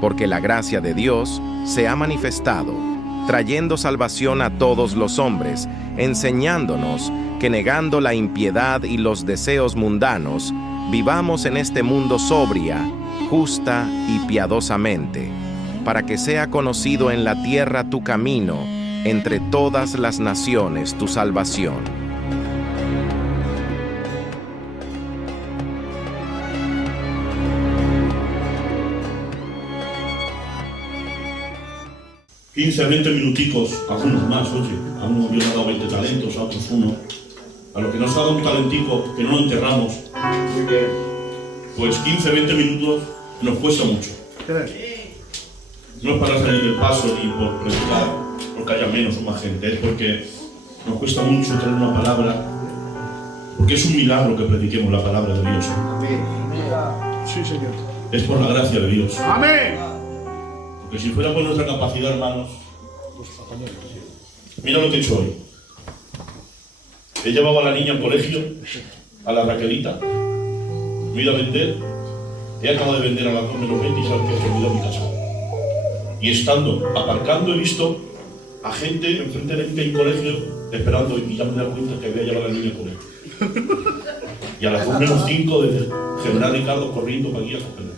porque la gracia de Dios se ha manifestado, trayendo salvación a todos los hombres, enseñándonos que negando la impiedad y los deseos mundanos, vivamos en este mundo sobria, justa y piadosamente, para que sea conocido en la tierra tu camino, entre todas las naciones tu salvación. ...15, 20 minuticos, algunos más, oye, a uno Dios le ha dado 20 talentos, a otros 1. A los que nos ha dado un talentico, que no lo enterramos, pues 15, 20 minutos nos cuesta mucho. No es para salir del paso ni por predicar, porque haya menos o más gente, es porque nos cuesta mucho traer una palabra, porque es un milagro que prediquemos la palabra de Dios. Sí, Señor. Es por la gracia de Dios. Amén. Porque si fuera por nuestra capacidad, hermanos, mira lo que he hecho hoy. He llevado a la niña al colegio, a la Raquelita, me he ido a vender, he acabado de vender a las 2 menos 20 y sabes que he subido a mi casa. Y estando, aparcando, he visto a gente enfrente de mi colegio esperando y ya me he dado cuenta que había llevado a la niña al colegio. Y a las 2 menos 5 desde General Ricardo corriendo para aquí a cogerla.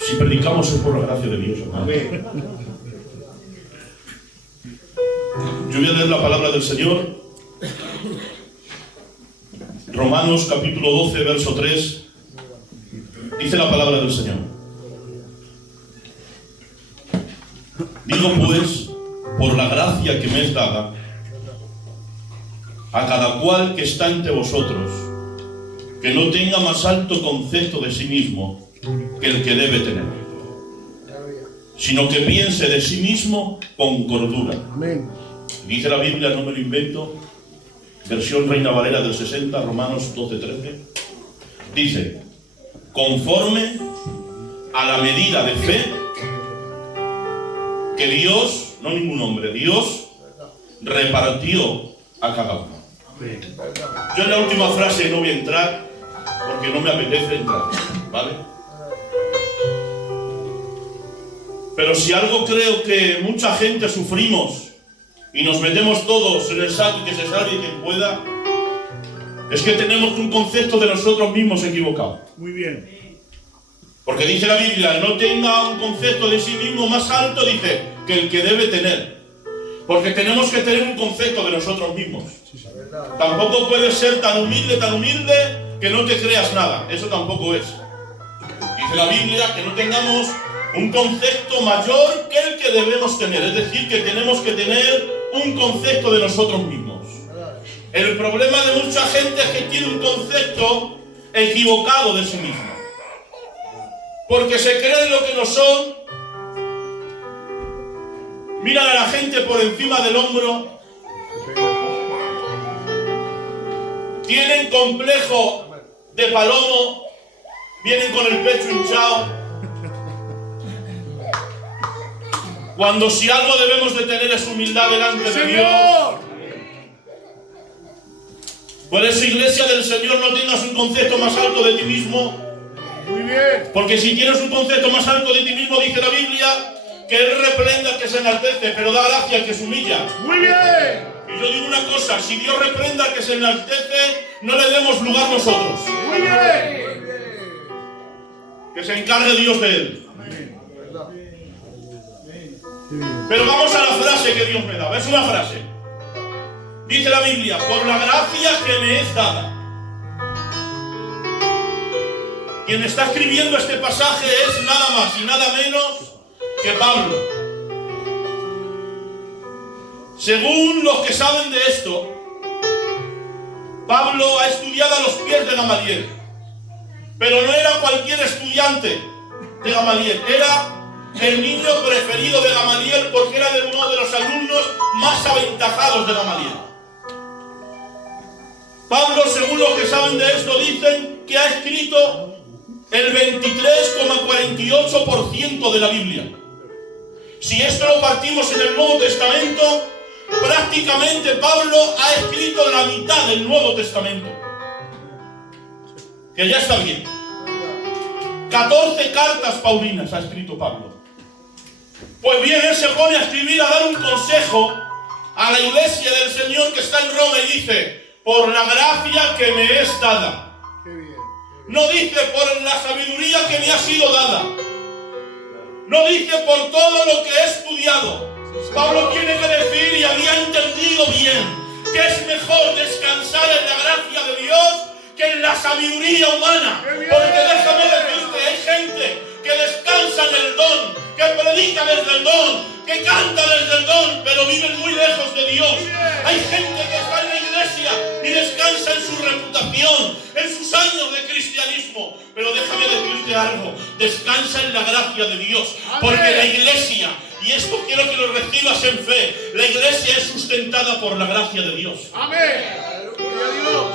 Si predicamos es por la gracia de Dios, hermano. Yo voy a leer la palabra del Señor. Romanos capítulo 12, verso 3. Dice la palabra del Señor. Digo pues, por la gracia que me es dada, a cada cual que está entre vosotros, que no tenga más alto concepto de sí mismo que el que debe tener, sino que piense de sí mismo con cordura. Amén. Dice la Biblia, no me lo invento, versión Reina Valera del 60, Romanos 12:13. Dice, conforme a la medida de fe que Dios, no ningún hombre, Dios repartió a cada uno. Yo en la última frase no voy a entrar porque no me apetece entrar, ¿vale? Pero si algo creo que mucha gente sufrimos y nos metemos todos en el saco y que se salve quien pueda, es que tenemos un concepto de nosotros mismos equivocado. Muy bien. Porque dice la Biblia, no tenga un concepto de sí mismo más alto, dice, que el que debe tener. Porque tenemos que tener un concepto de nosotros mismos. Tampoco puedes ser tan humilde que no te creas nada. Eso tampoco es. Dice la Biblia que no tengamos un concepto mayor que el que debemos tener. Es decir, que tenemos que tener un concepto de nosotros mismos. El problema de mucha gente es que tiene un concepto equivocado de sí mismo. Porque se creen lo que no son. Miran a la gente por encima del hombro. Tienen complejo de palomo. Vienen con el pecho hinchado. Cuando si algo debemos de tener es humildad delante de Dios. Por eso, iglesia del Señor, no tengas un concepto más alto de ti mismo. Muy bien. Porque si tienes un concepto más alto de ti mismo, dice la Biblia, que Él reprenda al que se enaltece, pero da gracia al que se humilla. Muy bien. Y yo digo una cosa, si Dios reprenda al que se enaltece, no le demos lugar nosotros. Muy bien. Que se encargue Dios de él. Pero vamos a la frase que Dios me da. Es una frase. Dice la Biblia, por la gracia que me es dada. Quien está escribiendo este pasaje es nada más y nada menos que Pablo. Según los que saben de esto, Pablo ha estudiado a los pies de Gamaliel. Pero no era cualquier estudiante de Gamaliel, era el niño preferido de Gamaliel porque era de uno de los alumnos más aventajados de Gamaliel. Pablo, según los que saben de esto, dicen que ha escrito el 23,48% de la Biblia. Si esto lo partimos en el Nuevo Testamento, prácticamente Pablo ha escrito la mitad del Nuevo Testamento. Que ya está bien. 14 cartas paulinas ha escrito Pablo. Pues bien, él se pone a escribir, a dar un consejo a la iglesia del Señor que está en Roma y dice: por la gracia que me es dada. No dice por la sabiduría que me ha sido dada. No dice por todo lo que he estudiado. Pablo tiene que decir, y había entendido bien, que es mejor descansar en la gracia de Dios que en la sabiduría humana. Porque déjame decirte, hay gente que descansa en el don, que predica desde el don, que canta desde el don, pero viven muy lejos de Dios. Hay gente que está en la iglesia y descansa en su reputación, en sus años de cristianismo. Pero déjame decirte algo, descansa en la gracia de Dios, porque la iglesia, y esto quiero que lo recibas en fe, la iglesia es sustentada por la gracia de Dios. Amén. Gloria a Dios.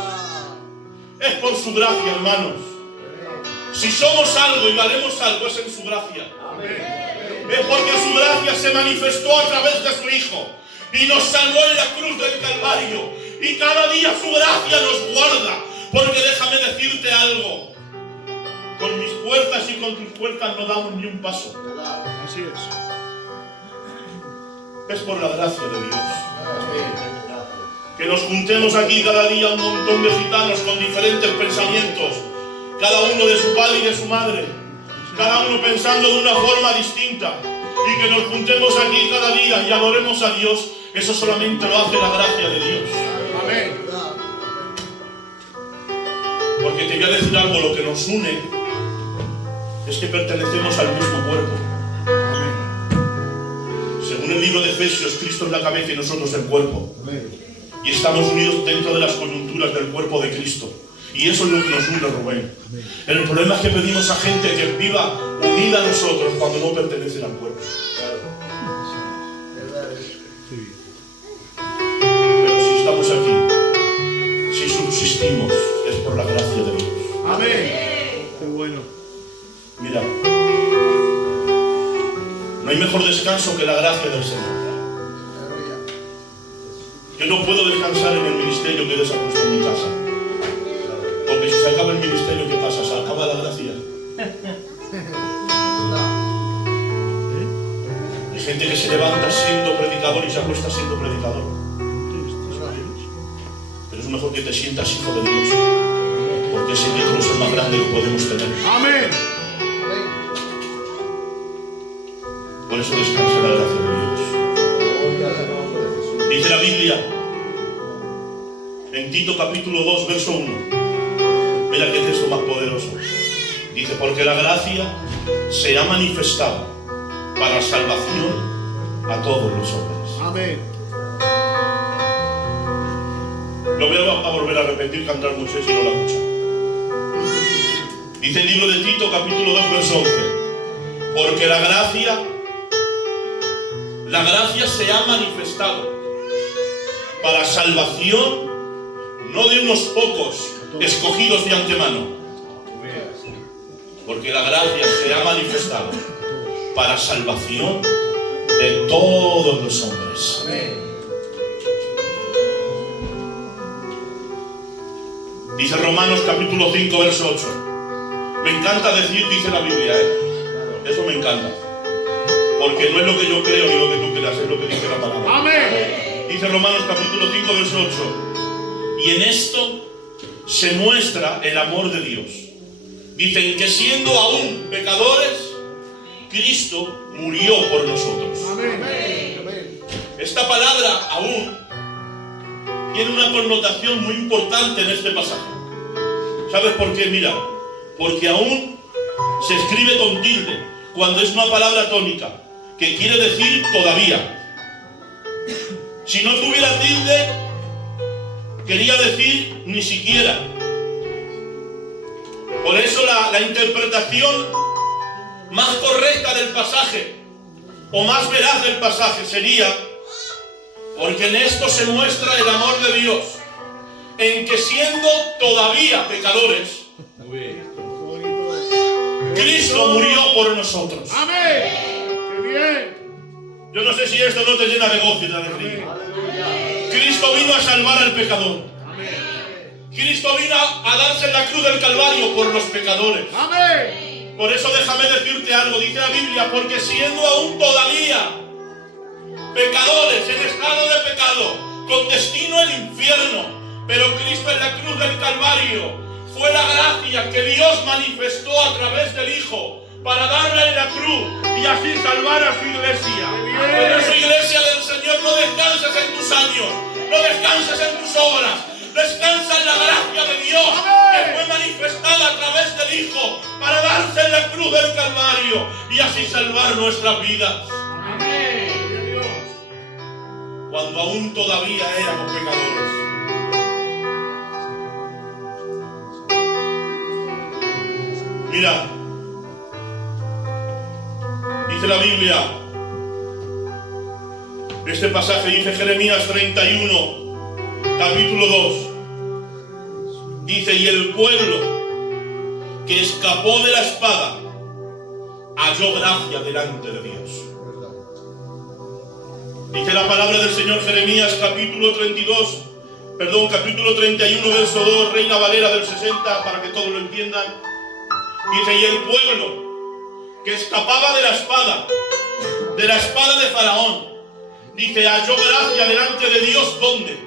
Es por su gracia, hermanos. Si somos algo y valemos algo, es en su gracia. Es porque su gracia se manifestó a través de su Hijo y nos salvó en la cruz del Calvario. Y cada día su gracia nos guarda. Porque déjame decirte algo, con mis fuerzas y con tus fuerzas no damos ni un paso. Así es. Es por la gracia de Dios. Que nos juntemos aquí cada día un montón de gitanos con diferentes pensamientos, cada uno de su padre y de su madre, cada uno pensando de una forma distinta, y que nos juntemos aquí cada día y adoremos a Dios. Eso solamente lo hace la gracia de Dios. Amén. Porque te voy a decir algo, lo que nos une es que pertenecemos al mismo cuerpo. Según el libro de Efesios, Cristo es la cabeza y nosotros el cuerpo. Y estamos unidos dentro de las coyunturas del cuerpo de Cristo. Y eso es lo que nos une, Rubén. El problema es que pedimos a gente que viva unida a nosotros cuando no pertenecen al cuerpo. Pero si estamos aquí, si subsistimos, es por la gracia de Dios. Amén. Qué bueno. Mira, no hay mejor descanso que la gracia del Señor. Yo no puedo descansar en el ministerio que Dios ha puesto en mi casa. Porque si se acaba el ministerio, ¿qué pasa? Se acaba la gracia. Hay gente que se levanta siendo predicador y se acuesta siendo predicador. Pero es mejor que te sientas hijo de Dios. Porque ese título es el más grande que podemos tener. Amén. Por eso descansa la gracia de Dios. Dice la Biblia en Tito capítulo 2 verso 1. Mira qué texto más poderoso. Dice: porque la gracia se ha manifestado para salvación a todos los hombres. Amén. Lo voy a volver a repetir, cantar Moisés si no la escucha. Dice el libro de Tito capítulo 2 verso 11. Porque la gracia se ha manifestado para salvación, no de unos pocos escogidos de antemano. Porque la gracia se ha manifestado para salvación de todos los hombres. Dice Romanos capítulo 5 verso 8. Me encanta decir, dice la Biblia, eso me encanta. Porque no es lo que yo creo ni lo que tú creas, es lo que dice la palabra. Amén. Dice Romanos capítulo 5 verso 8. Y en esto se muestra el amor de Dios. Dicen que siendo aún pecadores, Cristo murió por nosotros. Amén. Esta palabra aún tiene una connotación muy importante en este pasaje. ¿Sabes por qué? Mira, porque aún se escribe con tilde cuando es una palabra tónica, que quiere decir todavía. Si no tuviera tilde, quería decir ni siquiera. Por eso la interpretación más correcta del pasaje, o más veraz del pasaje, sería: porque en esto se muestra el amor de Dios, en que siendo todavía pecadores, Cristo murió por nosotros. Amén. Qué bien. Yo no sé si esto no te llena de gozo y de alegría. Cristo vino a salvar al pecador. Cristo vino a darse en la cruz del Calvario por los pecadores. Amén. Por eso déjame decirte algo, dice la Biblia, porque siendo aún todavía pecadores en estado de pecado, con destino el infierno, pero Cristo en la cruz del Calvario fue la gracia que Dios manifestó a través del Hijo para darla en la cruz y así salvar a su iglesia. Por eso, iglesia del Señor, no descanses en tus años, no descanses en tus obras, descansa en la gracia de Dios que fue manifestada a través del Hijo para darse en la cruz del Calvario y así salvar nuestras vidas. Cuando aún todavía éramos pecadores. Mira, dice la Biblia, este pasaje dice Jeremías 31, capítulo 2, dice, y el pueblo que escapó de la espada halló gracia delante de Dios. Dice la palabra del Señor, Jeremías capítulo 31, verso 2, Reina Valera del 60, para que todos lo entiendan. Dice, y el pueblo que escapaba de la espada de Faraón, dice, halló gracia delante de Dios, ¿dónde?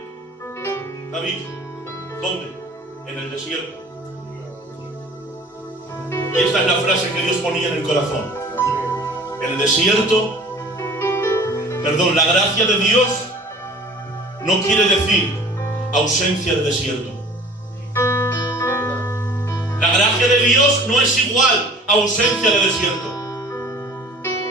David, ¿dónde? En el desierto. Y esta es la frase que Dios ponía en el corazón. El desierto, la gracia de Dios no quiere decir ausencia de desierto. La gracia de Dios no es igual a ausencia de desierto.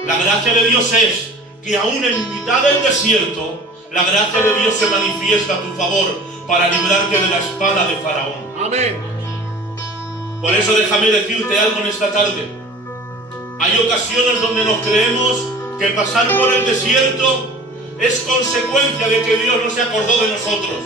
La gracia de Dios es que aún en mitad del desierto, la gracia de Dios se manifiesta a tu favor para librarte de la espada de Faraón. Amén. Por eso déjame decirte algo en esta tarde. Hay ocasiones donde nos creemos que pasar por el desierto es consecuencia de que Dios no se acordó de nosotros.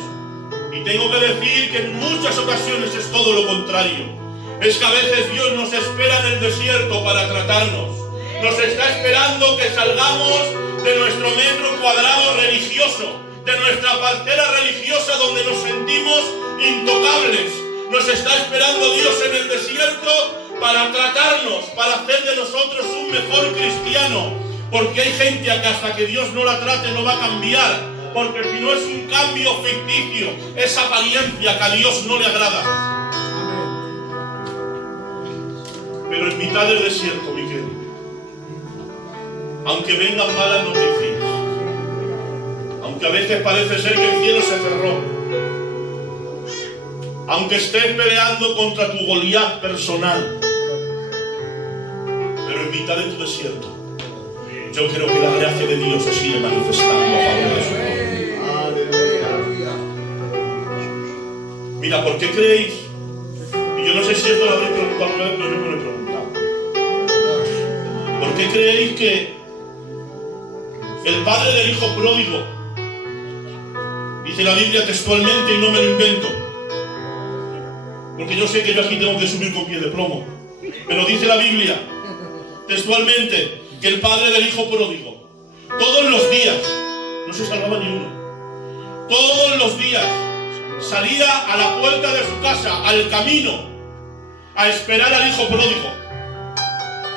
Y tengo que decir que en muchas ocasiones es todo lo contrario. Es que a veces Dios nos espera en el desierto para tratarnos. Nos está esperando que salgamos de nuestro metro cuadrado religioso, de nuestra parcela religiosa donde nos sentimos intocables. Nos está esperando Dios en el desierto para tratarnos, para hacer de nosotros un mejor cristiano. Porque hay gente que hasta que Dios no la trate no va a cambiar. Porque si no es un cambio ficticio, es apariencia que a Dios no le agrada. Pero en mitad del desierto, mi querido, aunque vengan malas noticias, aunque a veces parece ser que el cielo se cerró, aunque estés peleando contra tu Goliat personal, pero en mitad de tu desierto, yo creo que la gracia de Dios se sigue manifestando a favor de su pueblo. Mira, ¿por qué creéis? Y yo no sé si esto lo habréis preguntado alguna vez, pero yo me lo he preguntado. ¿Por qué creéis que el padre del hijo pródigo, dice la Biblia textualmente y no me lo invento, porque yo sé que yo aquí tengo que subir con pie de plomo, pero dice la Biblia textualmente que el padre del hijo pródigo todos los días, no se salvaba ni uno, todos los días salía a la puerta de su casa, al camino, a esperar al hijo pródigo.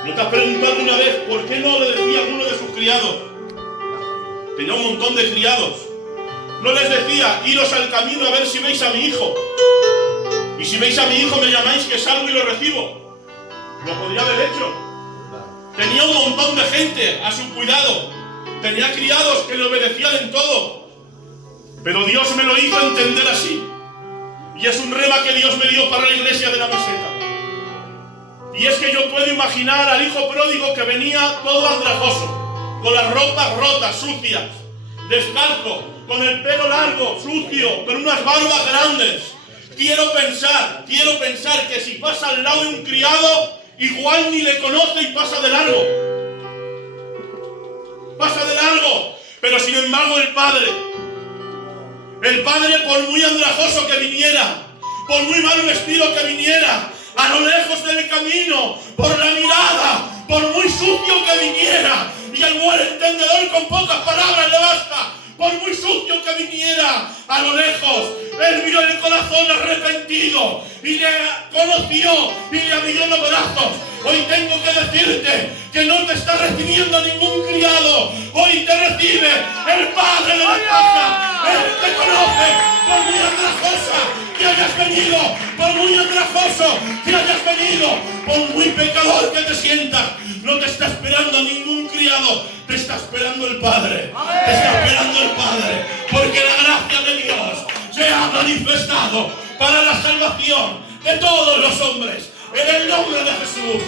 ¿No te has preguntado alguna vez por qué no le decía a uno de sus criados? Tenía un montón de criados. No les decía, iros al camino a ver si veis a mi hijo. Y si veis a mi hijo me llamáis que salgo y lo recibo. Lo podría haber hecho. Tenía un montón de gente a su cuidado. Tenía criados que le obedecían en todo. Pero Dios me lo hizo entender así. Y es un rema que Dios me dio para la iglesia de la meseta. Y es que yo puedo imaginar al hijo pródigo que venía todo andrajoso, con las ropas rotas, sucias, descalzo, con el pelo largo, sucio, con unas barbas grandes. Quiero pensar que si pasa al lado de un criado, igual ni le conoce y pasa de largo. Pasa de largo. Pero sin embargo el padre, por muy andrajoso que viniera, por muy mal vestido que viniera, a lo lejos del camino, por la mirada, por muy sucio que viniera, y al buen entendedor con pocas palabras le basta, por muy sucio que viniera, a lo lejos, él vio el corazón arrepentido, y le conoció, y le abrió los brazos. Hoy tengo que decirte que no te está recibiendo ningún criado. Hoy te recibe el Padre de la casa. Él te conoce por muy atrajosa que hayas venido, por muy atrajoso que hayas venido, por muy pecador que te sientas. No te está esperando ningún criado, te está esperando el Padre. Te está esperando el Padre, porque la gracia de Dios se ha manifestado para la salvación de todos los hombres, en el nombre de Jesús.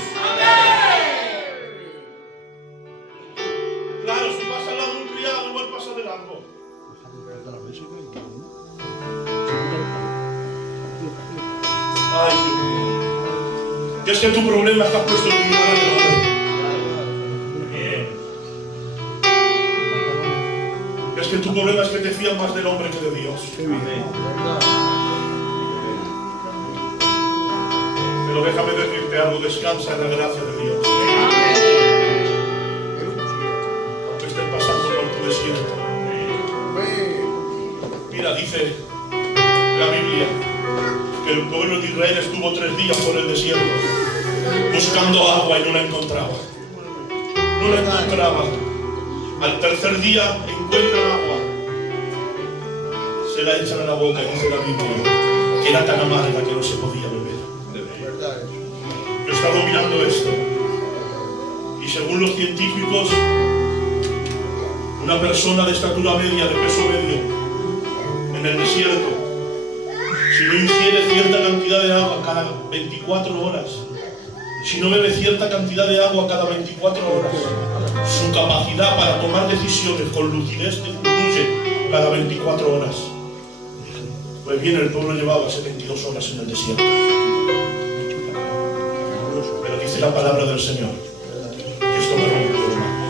Claro, si pasa al lado de un criado, igual pasa de largo. Ay, Dios mío. Que es que tu problema está puesto en tu mano de hombre. Es que tu problema es que te fías más del hombre que de Dios. Pero déjame decirte algo, descansa en la gracia de Dios. Aunque estés pasando por tu desierto. Mira, dice la Biblia que el pueblo de Israel estuvo 3 días por el desierto buscando agua y no la encontraba. No la encontraba. Al tercer día encuentran agua. Se la echan a la boca y dice la Biblia que era tan amarga que no se podía beber. Yo he estado mirando esto y según los científicos, una persona de estatura media, de peso medio, en el desierto, si no ingiere cierta cantidad de agua cada 24 horas, si no bebe cierta cantidad de agua cada 24 horas, su capacidad para tomar decisiones con lucidez disminuye cada 24 horas. Pues bien, el pueblo llevaba 72 horas en el desierto. Pero dice la palabra del Señor, y esto me rompió, hermano.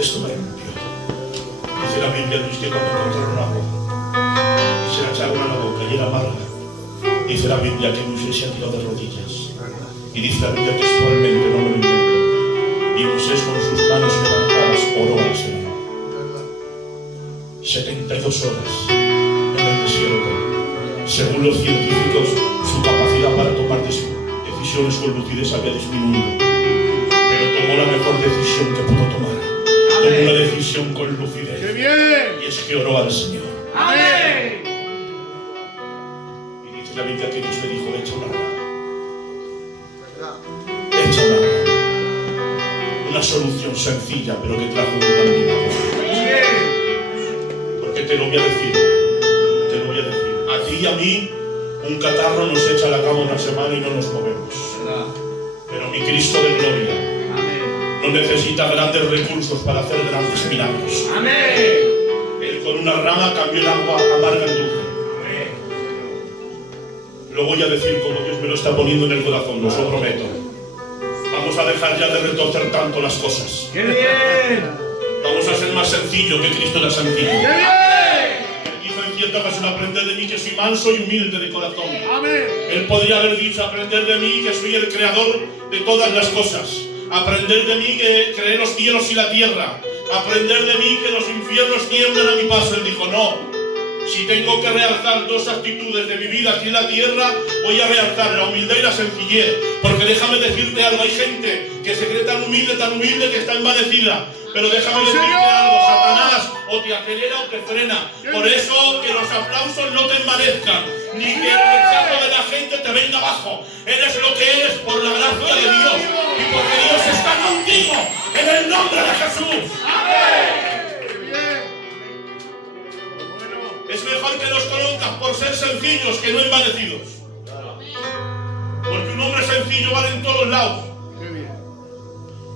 Esto me rompió. Dice la Biblia, Luis, que cuando encontraron agua y se la echaron a la boca y era amarga, dice la Biblia que Moisés se ha tirado de rodillas. Y dice la Biblia textualmente, no me lo invento, y Moisés con sus manos levantadas oró al Señor. 72 horas en el desierto. Según los científicos, su capacidad para tomar decisiones con lucidez había disminuido. Pero tomó la mejor decisión que pudo tomar. Tomó una decisión con lucidez. ¡Qué bien! Y es que oró al Señor. ¡Amén! Y dice la Biblia que Dios le dijo, echa una rama. Echa una rama. Una solución sencilla, pero que trajo un gran milagro. Porque te lo voy a decir. Te lo voy a decir. A ti y a mí, un catarro nos echa a la cama una semana y no nos movemos. Pero mi Cristo de gloria no necesita grandes recursos para hacer grandes milagros. Él con una rama cambió el agua amarga en dulce. Lo voy a decir como Dios me lo está poniendo en el corazón, os lo prometo. Vamos a dejar ya de retorcer tanto las cosas. ¡Qué bien! Vamos a ser más sencillo que Cristo era sencillo. ¡Qué bien! Dijo en cierta ocasión, aprended de mí que soy manso y humilde de corazón. ¡Amén! Él podría haber dicho, aprender de mí que soy el creador de todas las cosas. Aprender de mí que creé los cielos y la tierra. Aprender de mí que los infiernos tiemblan a mi paso. Él dijo, no. Si tengo que realzar 2 actitudes de mi vida aquí en la tierra, voy a realzar la humildad y la sencillez. Porque déjame decirte algo, hay gente que se cree tan humilde que está envanecida. Pero déjame decirte algo, Satanás o te acelera o te frena. Por eso que los aplausos no te envanezcan, ni que el rechazo de la gente te venga abajo. Eres lo que eres por la gracia de Dios y porque Dios está contigo en el nombre de Jesús. Es mejor que nos conozcas por ser sencillos que no envanecidos. Porque un hombre sencillo vale en todos lados.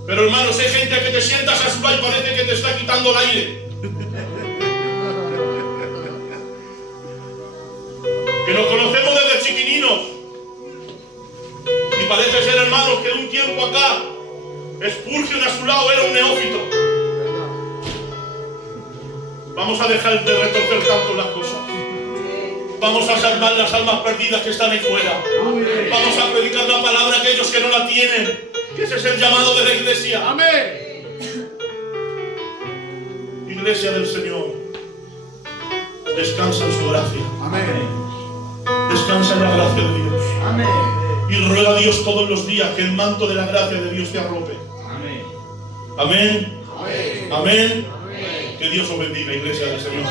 Pero hermanos, hay gente que te sientas a su lado y parece que te está quitando el aire. Que nos conocemos desde chiquininos. Y parece ser, hermanos, que de un tiempo acá, Spurgeon a su lado era un neófito. Vamos a dejar de retorcer tanto las cosas. Vamos a salvar las almas perdidas que están ahí fuera. Vamos a predicar la palabra a aquellos que no la tienen. Que ese es el llamado de la iglesia. ¡Amén! Iglesia del Señor, descansa en su gracia. ¡Amén! Descansa en la gracia de Dios. ¡Amén! Y ruega a Dios todos los días que el manto de la gracia de Dios te arrope. Amén. Amén. Amén. Que Dios os bendiga, iglesia del Señor.